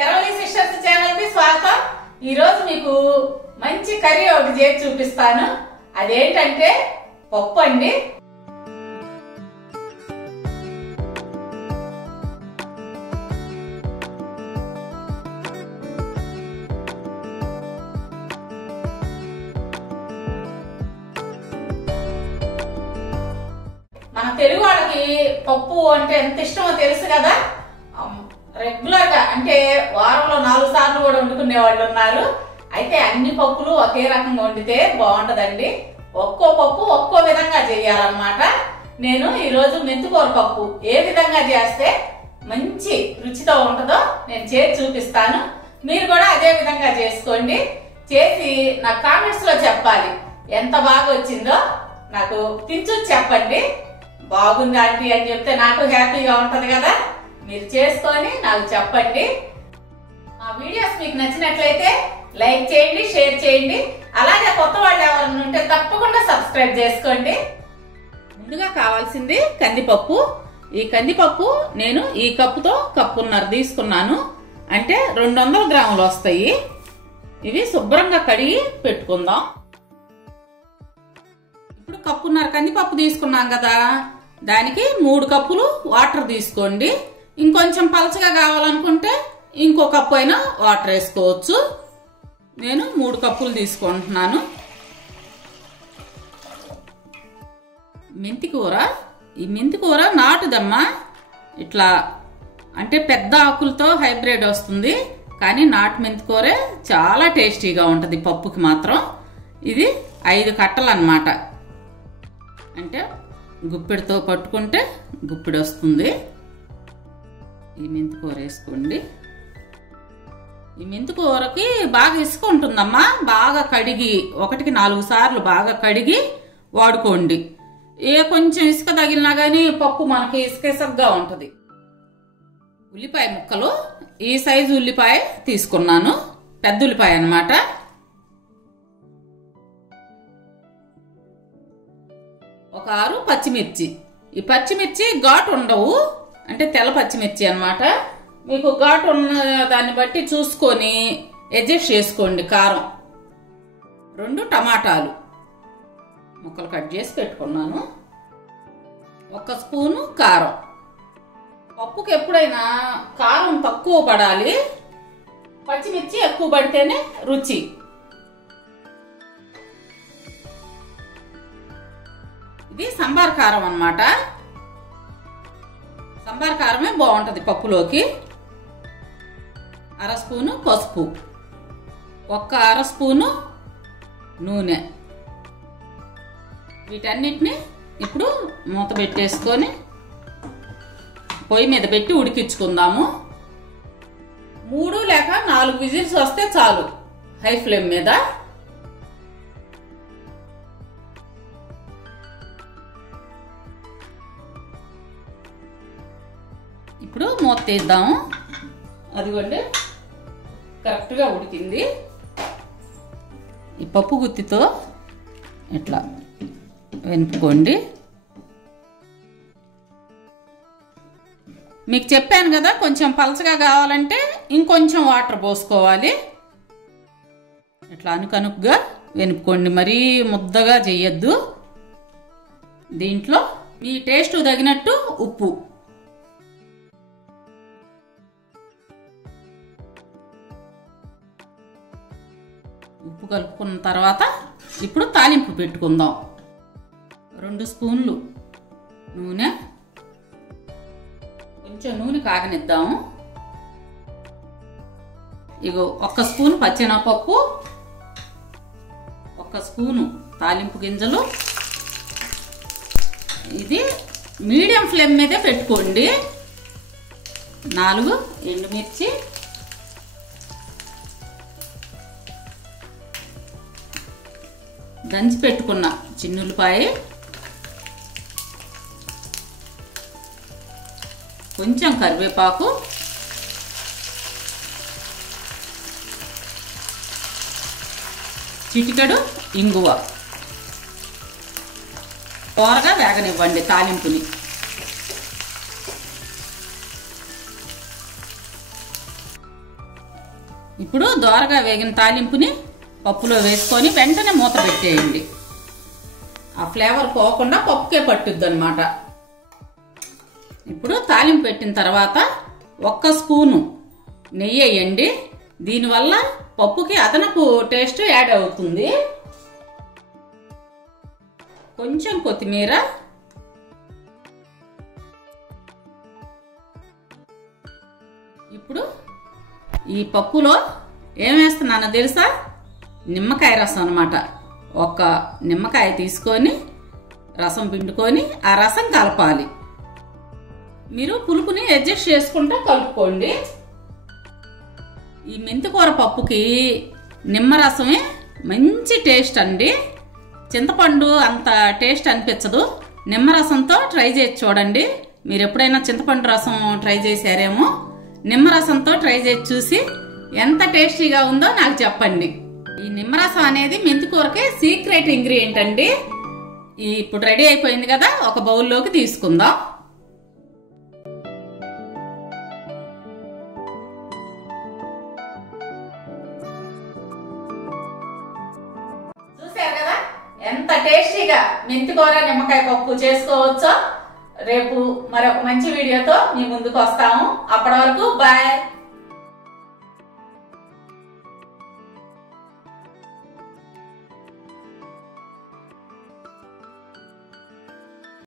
తెరవలి sisters channel కి స్వాగతం. ఈ రోజు మీకు మంచి కర్రీ ఒకటి చేసి చూపిస్తాను. అదేంటంటే పప్పు అండి. మన తెలుగు వాళ్ళకి పప్పు అంటే ఎంత ఇష్టమో తెలుసు కదా. రెగ్యులర్ గా అంటే వారంలో 4 సార్లు కూడా వండుకునే వాళ్ళు ఉన్నారు. అయితే అన్ని పప్పులు ఒకే రకంగా వండితే బాగుంటదండి. ఒక్కో పప్పు ఒక్కో విధంగా చేయాలన్నమాట. నేను ఈరోజు మెంతికూర పప్పు ఏ విధంగా చేస్తే మంచి రుచితో ఉంటుందో నేను చేసి చూపిస్తాను. మీరు కూడా అదే విధంగా చేసుకోండి. చేసి నా కామెంట్స్ లో చెప్పాలి ఎంత బాగా వచ్చిందో. నాకు తించు చెప్పండి. బాగుంది ఆంటీ అని చెప్తే నాకు హ్యాపీగా ఉంటది కదా. మీరు చేసుకొని నాకు చెప్పండి. మా వీడియోస్ మీకు నచ్చినట్లయితే లైక్ చేయండి, షేర్ చేయండి. అలాగే కొత్త వాళ్ళు ఎవరైనా ఉంటే తప్పకుండా సబ్స్క్రైబ్ చేసుకోండి. ముందుగా కావాల్సింది కందిపప్పు. ఈ కందిపప్పు నేను ఈ కప్పుతో కప్పున్నర తీసుకున్నాను. అంటే 200 గ్రాములు వస్తాయి. ఇవి శుభ్రంగా కడిగి పెట్టుకుందాం. ఇప్పుడు కప్పున్నర కందిపప్పు తీసుకున్నాం కదా, దానికి 3 కప్పులు వాటర్ తీసుకోండి. ఇంకొంచెం పలచగా కావాలనుకుంటే ఇంకో కప్పు అయినా వాటర్ వేసుకోవచ్చు. నేను 3 కప్పులు తీసుకుంటున్నాను. మెంతికూర, ఈ మెంతికూర నాటుదమ్మా. ఇట్లా అంటే పెద్ద ఆకులతో హైబ్రిడ్ వస్తుంది, కానీ నాటు మెంతికూరే చాలా టేస్టీగా ఉంటుంది పప్పుకి మాత్రం. ఇది 5 కట్టలు అన్నమాట. అంటే గుప్పెడితో పట్టుకుంటే గుప్పెడు వస్తుంది. ఈ మెంతికూర వేసుకోండి. ఈ మెంతికూరకి బాగా ఇసుక ఉంటుందమ్మా. బాగా కడిగి 1కి 4 సార్లు బాగా కడిగి వాడుకోండి. కొంచెం ఇసుక తగిలినా కానీ పప్పు మనకి ఇసుక ఇసుకగా ఉంటుంది. ఉల్లిపాయ ముక్కలు, ఈ సైజు ఉల్లిపాయ తీసుకున్నాను, పెద్ద ఉల్లిపాయ అన్నమాట. ఒక 6 పచ్చిమిర్చి. ఈ పచ్చిమిర్చి ఘాటు ఉండవు, అంటే తెల్ల పచ్చిమిర్చి అన్నమాట. మీకు ఘాటు ఉన్న దాన్ని బట్టి చూసుకొని అడ్జస్ట్ చేసుకోండి. కారం, 2 టమాటాలు ముక్కలు కట్ చేసి పెట్టుకున్నాను. 1 స్పూను కారం. పప్పుకి ఎప్పుడైనా కారం తక్కువ పడాలి, పచ్చిమిర్చి ఎక్కువ పడితేనే రుచి. ఇది సంబార్ కారం అన్నమాట. సంబార్ కారమే బాగుంటుంది పప్పులోకి. 1/2 స్పూను పసుపు, 1/2 స్పూను నూనె. వీటన్నిటిని ఇప్పుడు మూత పెట్టేసుకొని పొయ్యి మీద పెట్టి ఉడికించుకుందాము. 3 లేక 4 విజిల్స్ వస్తే చాలు హై ఫ్లేమ్ మీద. ఇప్పుడు మూత తీద్దాము. అదిగోండి కరెక్ట్గా ఉడికింది. ఈ పప్పు గుత్తితో ఇట్లా వెనుపుకోండి. మీకు చెప్పాను కదా, కొంచెం పలచగా కావాలంటే ఇంకొంచెం వాటర్ పోసుకోవాలి. ఇట్లా అనుకనుకుగా వెనుపుకోండి, మరీ ముద్దగా చెయ్యొద్దు. దీంట్లో మీ టేస్ట్ తగినట్టు ఉప్పు, ఉప్పు కలుపుకున్న తర్వాత ఇప్పుడు తాలింపు పెట్టుకుందాం. 2 స్పూన్లు నూనె, కొంచెం నూనె కాగనిద్దాము. ఇగో 1 స్పూన్ పచ్చెనగపప్పు, 1 స్పూను తాలింపు గింజలు. ఇది మీడియం ఫ్లేమ్ మీదే పెట్టుకోండి. 4 ఎండుమిర్చి, దంచి పెట్టుకున్న చిన్నుల్లిపాయ, కొంచెం కరివేపాకు, చిటికెడు ఇంగువ. త్వరగా వేగనివ్వండి తాలింపుని. ఇప్పుడు దోరగా వేగిన తాలింపుని పప్పులో వేసుకొని వెంటనే మూత పెట్టేయండి. ఆ ఫ్లేవర్ పోకుండా పప్పుకే పట్టుద్ది అనమాట. ఇప్పుడు తాలింపు పెట్టిన తర్వాత 1 స్పూను నెయ్యి వేయండి. దీనివల్ల పప్పుకి అదనపు టేస్ట్ యాడ్ అవుతుంది. కొంచెం కొత్తిమీర, ఇప్పుడు ఈ పప్పులో ఏం వేస్తున్నానో తెలుసా? నిమ్మకాయ రసం అన్నమాట. 1 నిమ్మకాయ తీసుకొని రసం పిండుకొని ఆ రసం కలపాలి. మీరు పులుపుని అడ్జస్ట్ చేసుకుంటూ కలుపుకోండి. ఈ మెంతికూర పప్పుకి నిమ్మరసమే మంచి టేస్ట్ అండి. చింతపండు అంత టేస్ట్ అనిపించదు. నిమ్మరసంతో ట్రై చేసి చూడండి. మీరు ఎప్పుడైనా చింతపండు రసం ట్రై చేశారేమో, నిమ్మరసంతో ట్రై చేసి చూసి ఎంత టేస్టీగా ఉందో నాకు చెప్పండి. ఈ నిమ్మరసం అనేది మెంతికూరకి సీక్రెట్ ఇంగ్రీడియంట్ అండి. ఇప్పుడు రెడీ అయిపోయింది కదా, ఒక బౌల్లోకి తీసుకుందాం. చూసారు కదా ఎంత టేస్టీగా మెంతికూర నిమ్మకాయ పప్పు చేసుకోవచ్చో. రేపు మరొక మంచి వీడియోతో మీ ముందుకు వస్తాము. అప్పటి వరకు బాయ్.